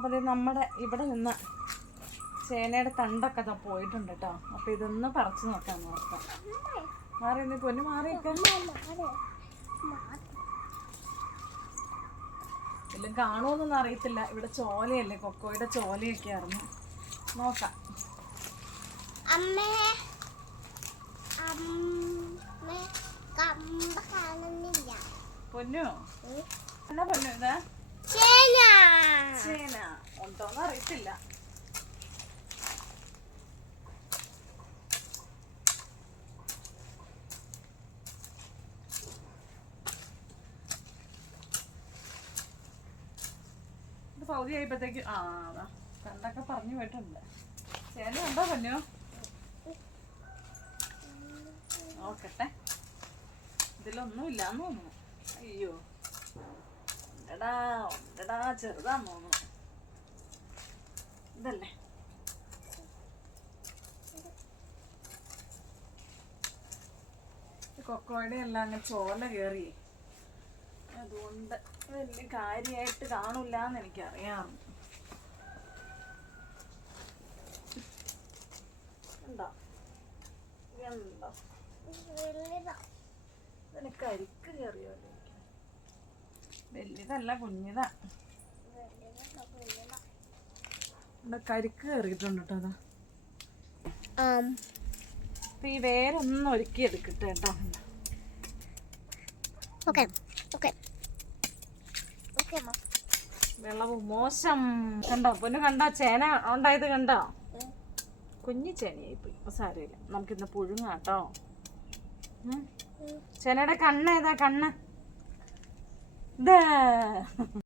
അപ്പോൾ നമ്മുടെ ഇവിടെ നിന്ന് ചേനയുടെ തണ്ടൊക്കെ പോയിട്ടുണ്ട് കേട്ടോ. അപ്പോൾ ഇതൊന്ന് പറിച്ചു നോക്കാം. മാറി നീ പൊന്നു മാറിയൊക്കെ എല്ലാം കാണുമെന്നൊന്നും അറിയത്തില്ല. ഇവിടെ ചോലയല്ലേ, കൊക്കോയുടെ ചോലയൊക്കെ ആയിരുന്നു. നോക്കാം. പൊന്നു എന്നാ പൊന്നു ഇതാ ചേന ഉണ്ടോന്ന് അറിയത്തില്ല. പകുതി ആയപ്പോഴത്തേക്ക് അതാ കണ്ടൊക്കെ പറഞ്ഞു പോയിട്ടുണ്ട്. ചേന ഉണ്ടോ പൊന്നു? നോക്കട്ടെ. ഇതിലൊന്നും ഇല്ലാന്ന് തോന്നുന്നു. അയ്യോ ഉണ്ടടാ ഉണ്ടടാ, ചെറുതാന്ന് തോന്നുന്നു. ഇതല്ലേ കൊക്കോയുടെ എല്ലാം അങ്ങ് ചോല കയറി, അതുകൊണ്ട് വലിയ കാര്യമായിട്ട് കാണില്ലാന്ന് എനിക്കറിയാം. ഉണ്ടോ ഉണ്ടോ ഇതിന് കരിക്ക് കയറിയല്ലോ. വലിയതല്ല കുഞ്ഞിതാ. കരിക്ക് കയറിയിട്ടുണ്ട് കേട്ടോ. അതാ അപ്പൊ ഈ വേരൊന്നും ഒരുക്കി എടുക്കട്ടെ കേട്ടോ. വെള്ളവ് മോശം. കണ്ടോ പൊന്നു, കണ്ടോ ചേന ഉണ്ടായത് കണ്ടോ? കുഞ്ഞു ചേനയായി പോയി. സാരമില്ല, നമുക്കിന്ന് പുഴുങ്ങാട്ടോ. ചേനയുടെ കണ്ണ് ഏതാ? കണ്ണ് ഇതാ.